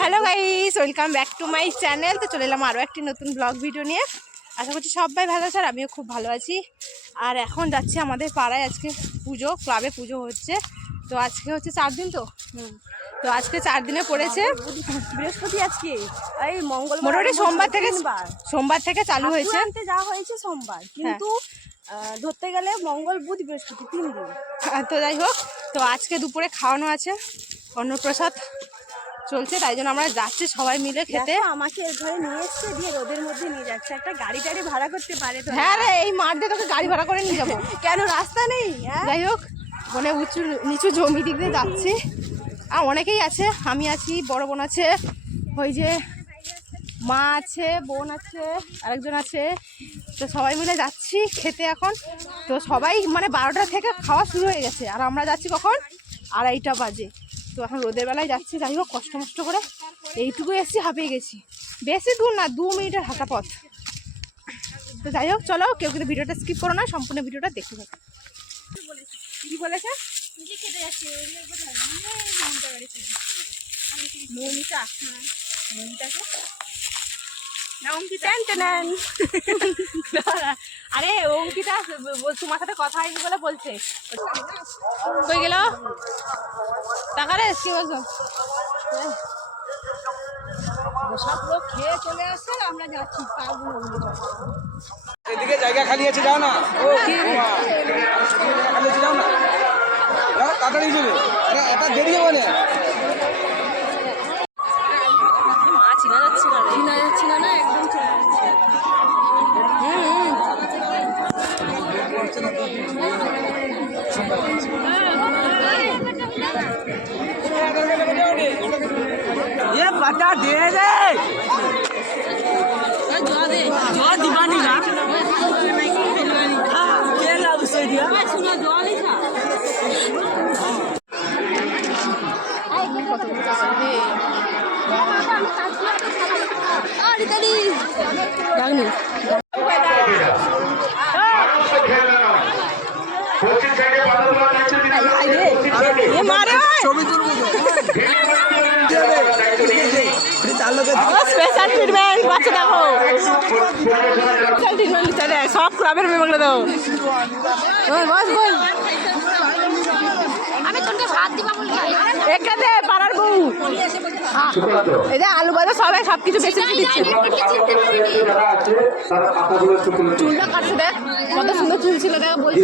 Hello guys, welcome back to my channel. তো চলে এলাম আরও একটি নতুন ব্লগ ভিডিও নিয়ে। আশা করছি সবাই ভালো আছে আর আমিও খুব ভালো আছি। আর এখন যাচ্ছি আমাদের পাড়ায়, আজকে পুজো, ক্লাবে পুজো হচ্ছে। তো আজকে হচ্ছে 4 দিন। তো আজকে 4 দিনে পড়েছে বৃহস্পতি, আজকে এই মঙ্গল, মোটামুটি সোমবার থেকে চালু হয়েছে। যাওয়া হয়েছে সোমবার, কিন্তু ধরতে গেলে মঙ্গল, বুধ, বৃহস্পতি 3 দিন। তো যাই হোক, তো আজকে দুপুরে খাওয়ানো আছে, অন্নপ্রসাদ চলছে, তাই জন্য আমরা যাচ্ছি সবাই মিলে খেতে। আমাকে এর ঘরে নিয়ে এসছে, দিয়ে রোদের মধ্যে নিয়ে যাচ্ছে। একটা গাড়ি টাড়ি ভাড়া করতে পারে তো? হ্যাঁ রে, এই মাঠ দিয়ে তোকে গাড়ি ভাড়া করে নিয়ে যাবো। কেন, রাস্তা নেই? যাই হোক, মানে উঁচু নিচু জমি দিক দিয়ে যাচ্ছি। আর অনেকেই আছে, আমি আছি, বড় বোন আছে, ওই যে মা আছে, বোন আছে, আরেকজন আছে। তো সবাই মিলে যাচ্ছি খেতে এখন। তো সবাই মানে 12টা থেকে খাওয়া শুরু হয়ে গেছে, আর আমরা যাচ্ছি কখন? 2:30 বাজে। তো এখন রোদের বেলায় যাচ্ছি। যাই হোক, কষ্ট মষ্ট করে এইটুকু এসেছি, হাঁপিয়ে গেছি। বেশি দূর না, 2 মিনিটের হাঁটা পথ। তো যাই হোক, চলো, কেউ কিন্তু ভিডিওটা স্কিপ করো না, সম্পূর্ণ ভিডিওটা দেখতে থাকো। কি বলেছে? আরে অঙ্কিতা তোমার সাথে কথা হয়নি বলে বলছে। কই গেল? টাকা রে, কি বলছো? সব লোক খেয়ে চলে আসছে, আমরা যাচ্ছি। এদিকে জায়গা খালি আছে, যাও না। খালি আছে, যাও না, যাও তাড়াতাড়ি যাবে। আরে এটা দেরি হবে না। মা চিনা যাচ্ছে না, একদম চিনা যাচ্ছে। ये बता दे रे, जो दीवानी ना ये ला उसे दिया सुना जो नहीं था। ये मारे ছবি তুলবো স্পেশাল ট্রিটমেন্ট পাচ্ছে। দেখো, স্পেশাল ট্রিটমেন্ট চলে সব ক্লাবের মেম্বারগুলো দাও। বস বল, আমি তোকে ভাত দিবা বলি এখানে পাড়ার বউ। এই যে আলু বাজা সবাই সবকিছু বেশি বেশি দিচ্ছে। চুলটা কাটছে, দেখ কত সুন্দর চুল ছিল, দেখ বলছি।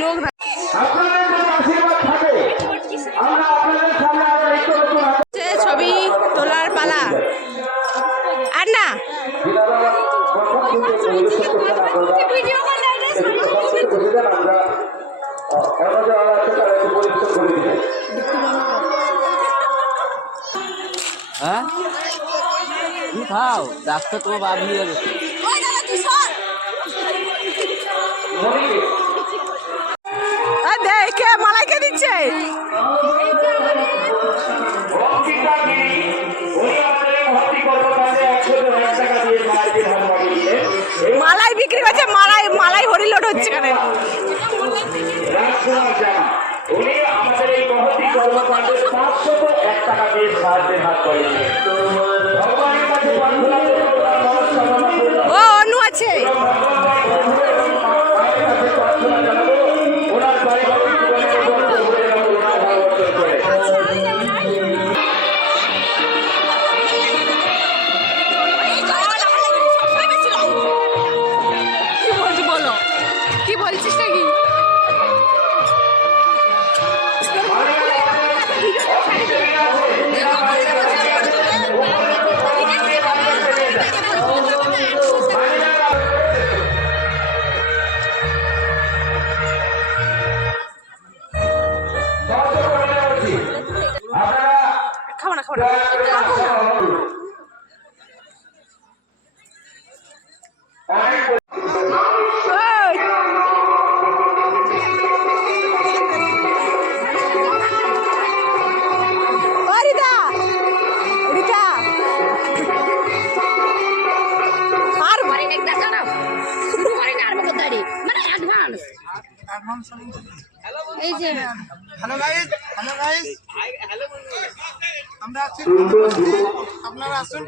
লোক ছবি তোলার পালা আর না। হ্যাঁ খাও, ডাক্তার তোমার বাদ নিয়ে যাবে। দেখে মালাইকে দিচ্ছে। মালাই বিক্রি হচ্ছে, মালাই হরি লোড হচ্ছে এখানে। উনি আমাদের এই মহতি কর্মকাণ্ডে 501 টাকা দিয়ে সাহায্যের হাত বাড়িয়ে ভগবানের কাছে প্রার্থনা করব। ও অনু আছে। ওনার বাড়ি এই যে হ্যালো গাইস আমরা আছি আপনারা আসুন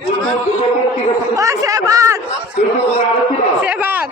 ও সেবাগ সেবাগ